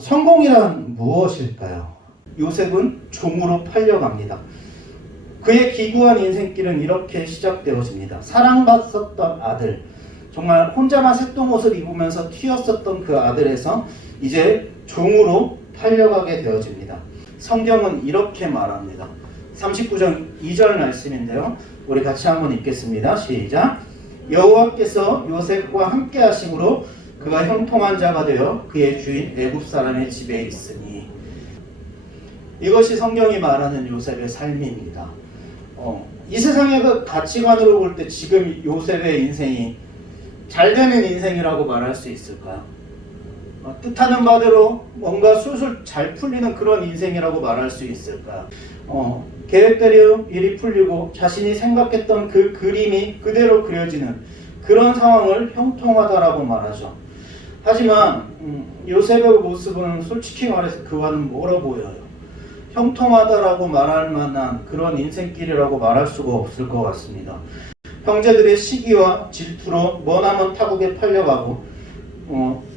성공이란 무엇일까요? 요셉은 종으로 팔려갑니다. 그의 기구한 인생길은 이렇게 시작되어집니다. 사랑받았던 아들, 정말 혼자만 색동옷을 입으면서 튀었었던 그 아들에서 이제 종으로 팔려가게 되어집니다. 성경은 이렇게 말합니다. 39장 2절 말씀인데요. 우리 같이 한번 읽겠습니다. 시작. 여호와께서 요셉과 함께 하심으로 그가 형통한 자가 되어 그의 주인 애굽 사람의 집에 있으니. 이것이 성경이 말하는 요셉의 삶입니다. 이 세상의 그 가치관으로 볼 때 지금 요셉의 인생이 잘 되는 인생이라고 말할 수 있을까요? 뜻하는 바대로 뭔가 술술 잘 풀리는 그런 인생이라고 말할 수 있을까요? 계획대로 일이 풀리고 자신이 생각했던 그 그림이 그대로 그려지는 그런 상황을 형통하다라고 말하죠. 하지만 요셉의 모습은 솔직히 말해서 그와는 멀어 보여요. 형통하다라고 말할 만한 그런 인생길이라고 말할 수가 없을 것 같습니다. 형제들의 시기와 질투로 머나먼 타국에 팔려가고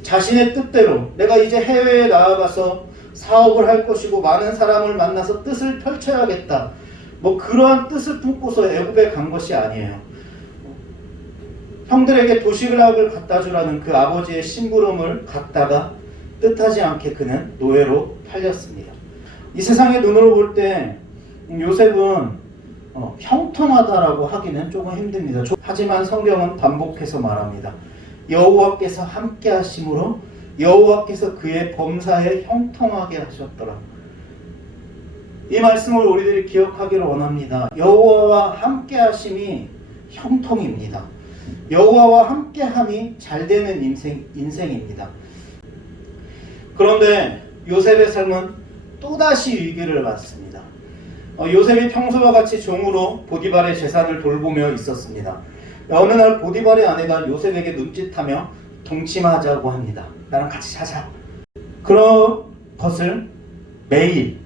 자신의 뜻대로 내가 이제 해외에 나아가서 사업을 할 것이고 많은 사람을 만나서 뜻을 펼쳐야겠다. 그러한 뜻을 품고서 애굽에 간 것이 아니에요. 형들에게 도시락을 갖다 주라는 그 아버지의 심부름을 갖다가 뜻하지 않게 그는 노예로 팔렸습니다. 이 세상의 눈으로 볼 때 요셉은 형통하다라고 하기는 조금 힘듭니다. 하지만 성경은 반복해서 말합니다. 여호와께서 함께 하심으로 여호와께서 그의 범사에 형통하게 하셨더라. 이 말씀을 우리들이 기억하기를 원합니다. 여호와와 함께 하심이 형통입니다. 여호와와 함께함이 잘 되는 인생입니다. 그런데 요셉의 삶은 또다시 위기를 맞습니다. 요셉이 평소와 같이 종으로 보디발의 재산을 돌보며 있었습니다. 어느 날 보디발의 아내가 요셉에게 눈짓하며 동침하자고 합니다. 나랑 같이 자자. 그런 것을 매일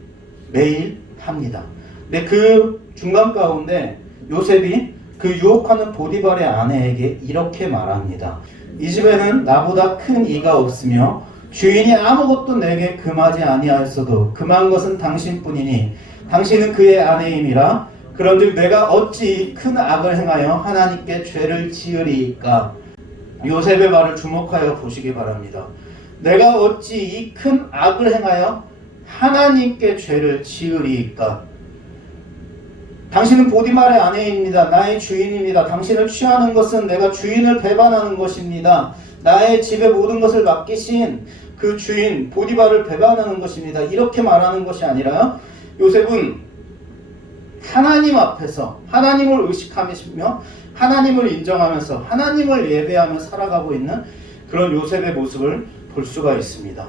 합니다. 근데 그 중간 가운데 요셉이 그 유혹하는 보디발의 아내에게 이렇게 말합니다. 이 집에는 나보다 큰 이가 없으며 주인이 아무것도 내게 금하지 아니하였어도 금한 것은 당신뿐이니 당신은 그의 아내임이라. 그런즉 내가 어찌 큰 악을 행하여 하나님께 죄를 지으리이까. 요셉의 말을 주목하여 보시기 바랍니다. 내가 어찌 이 큰 악을 행하여 하나님께 죄를 지으리이까. 당신은 보디발의 아내입니다. 나의 주인입니다. 당신을 취하는 것은 내가 주인을 배반하는 것입니다. 나의 집의 모든 것을 맡기신 그 주인 보디발을 배반하는 것입니다. 이렇게 말하는 것이 아니라 요셉은 하나님 앞에서 하나님을 의식하며 하나님을 인정하면서 하나님을 예배하며 살아가고 있는 그런 요셉의 모습을 볼 수가 있습니다.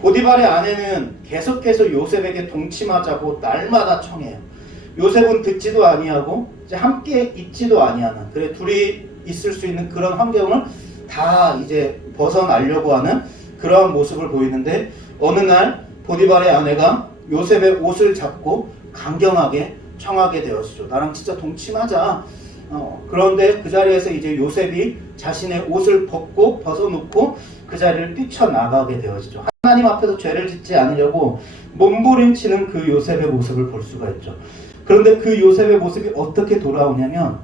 보디발의 아내는 계속해서 요셉에게 동침하자고 날마다 청해요. 요셉은 듣지도 아니하고 이제 함께 있지도 아니하는, 그래 둘이 있을 수 있는 그런 환경을 다 이제 벗어나려고 하는 그러한 모습을 보이는데, 어느 날 보디발의 아내가 요셉의 옷을 잡고 강경하게 청하게 되었죠. 나랑 진짜 동침하자. 그런데 그 자리에서 이제 요셉이 자신의 옷을 벗어놓고 그 자리를 뛰쳐나가게 되어지죠. 하나님 앞에서 죄를 짓지 않으려고 몸부림치는 그 요셉의 모습을 볼 수가 있죠. 그런데 그 요셉의 모습이 어떻게 돌아오냐면,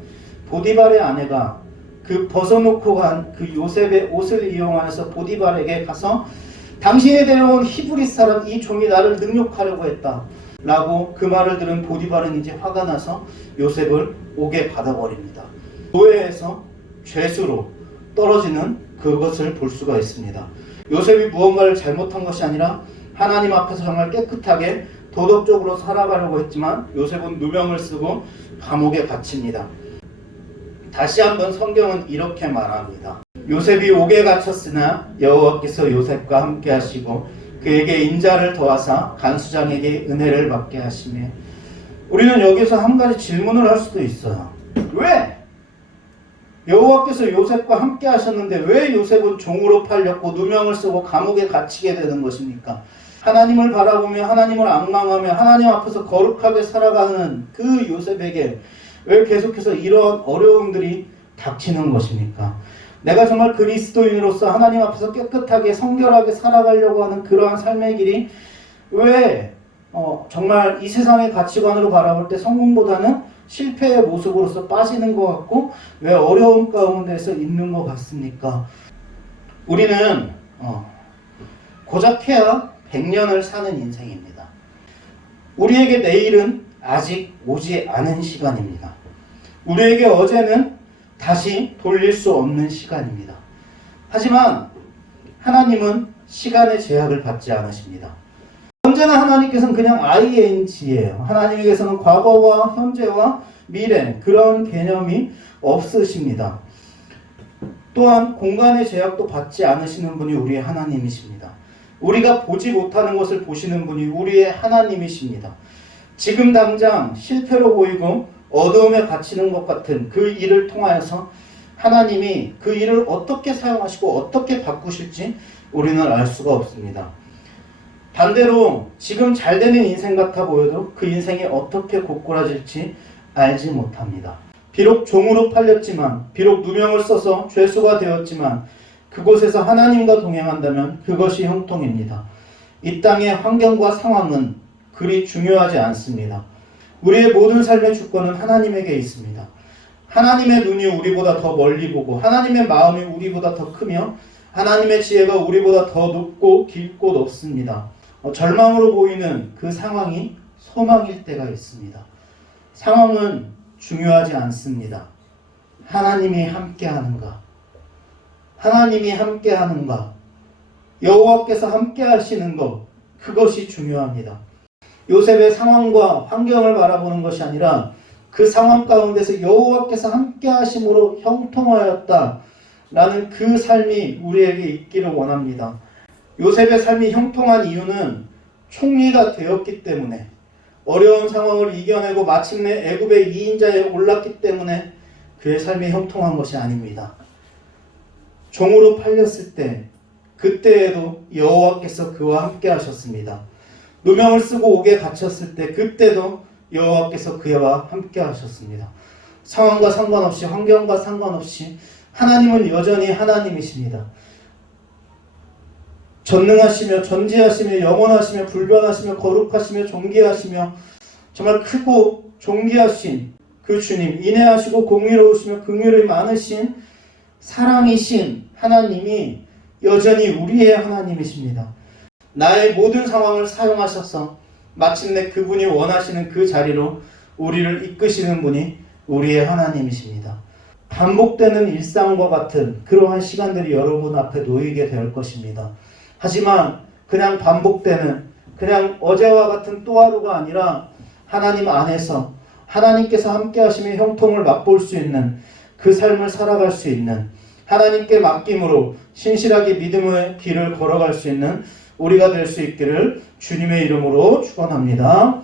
보디발의 아내가 그 벗어놓고 간 그 요셉의 옷을 이용해서 보디발에게 가서 당신이 데려온 히브리 사람 이 종이 나를 능욕하려고 했다 라고 그 말을 들은 보디발은 이제 화가 나서 요셉을 옥에 받아버립니다. 노예에서 죄수로 떨어지는 그것을 볼 수가 있습니다. 요셉이 무언가를 잘못한 것이 아니라 하나님 앞에서 정말 깨끗하게 도덕적으로 살아가려고 했지만 요셉은 누명을 쓰고 감옥에 갇힙니다. 다시 한번 성경은 이렇게 말합니다. 요셉이 옥에 갇혔으나 여호와께서 요셉과 함께 하시고 그에게 인자를 더하사 간수장에게 은혜를 받게 하시며. 우리는 여기서 한 가지 질문을 할 수도 있어요. 왜? 여호와께서 요셉과 함께 하셨는데 왜 요셉은 종으로 팔렸고 누명을 쓰고 감옥에 갇히게 되는 것입니까? 하나님을 바라보며 하나님을 앙망하며 하나님 앞에서 거룩하게 살아가는 그 요셉에게 왜 계속해서 이러한 어려움들이 닥치는 것입니까? 내가 정말 그리스도인으로서 하나님 앞에서 깨끗하게 성결하게 살아가려고 하는 그러한 삶의 길이 왜 정말 이 세상의 가치관으로 바라볼 때 성공보다는 실패의 모습으로서 빠지는 것 같고 왜 어려움 가운데서 있는 것 같습니까? 우리는 고작해야 100년을 사는 인생입니다. 우리에게 내일은 아직 오지 않은 시간입니다. 우리에게 어제는 다시 돌릴 수 없는 시간입니다. 하지만 하나님은 시간의 제약을 받지 않으십니다. 언제나 하나님께서는 그냥 ing예요. 하나님께서는 과거와 현재와 미래 그런 개념이 없으십니다. 또한 공간의 제약도 받지 않으시는 분이 우리의 하나님이십니다. 우리가 보지 못하는 것을 보시는 분이 우리의 하나님이십니다. 지금 당장 실패로 보이고 어두움에 갇히는 것 같은 그 일을 통하여서 하나님이 그 일을 어떻게 사용하시고 어떻게 바꾸실지 우리는 알 수가 없습니다. 반대로 지금 잘 되는 인생 같아 보여도 그 인생이 어떻게 고꾸라질지 알지 못합니다. 비록 종으로 팔렸지만, 비록 누명을 써서 죄수가 되었지만 그곳에서 하나님과 동행한다면 그것이 형통입니다. 이 땅의 환경과 상황은 그리 중요하지 않습니다. 우리의 모든 삶의 주권은 하나님에게 있습니다. 하나님의 눈이 우리보다 더 멀리 보고 하나님의 마음이 우리보다 더 크며 하나님의 지혜가 우리보다 더 높고 깊고 높습니다. 절망으로 보이는 그 상황이 소망일 때가 있습니다. 상황은 중요하지 않습니다. 하나님이 함께하는가? 하나님이 함께하는가? 여호와께서 함께하시는 것, 그것이 중요합니다. 요셉의 상황과 환경을 바라보는 것이 아니라 그 상황 가운데서 여호와께서 함께하심으로 형통하였다라는 그 삶이 우리에게 있기를 원합니다. 요셉의 삶이 형통한 이유는 총리가 되었기 때문에, 어려운 상황을 이겨내고 마침내 애굽의 2인자에 올랐기 때문에 그의 삶이 형통한 것이 아닙니다. 종으로 팔렸을 때 그때에도 여호와께서 그와 함께 하셨습니다. 누명을 쓰고 옥에 갇혔을 때 그때도 여호와께서 그와 함께 하셨습니다. 상황과 상관없이, 환경과 상관없이 하나님은 여전히 하나님이십니다. 전능하시며 전지하시며 영원하시며 불변하시며 거룩하시며 존귀하시며 정말 크고 존귀하신 그 주님, 인애하시고 공의로우시며 긍휼이 많으신 사랑이신 하나님이 여전히 우리의 하나님이십니다. 나의 모든 상황을 사용하셔서 마침내 그분이 원하시는 그 자리로 우리를 이끄시는 분이 우리의 하나님이십니다. 반복되는 일상과 같은 그러한 시간들이 여러분 앞에 놓이게 될 것입니다. 하지만 그냥 반복되는, 그냥 어제와 같은 또 하루가 아니라 하나님 안에서 하나님께서 함께 하시며 형통을 맛볼 수 있는 그 삶을 살아갈 수 있는, 하나님께 맡김으로 신실하게 믿음의 길을 걸어갈 수 있는 우리가 될 수 있기를 주님의 이름으로 축원합니다.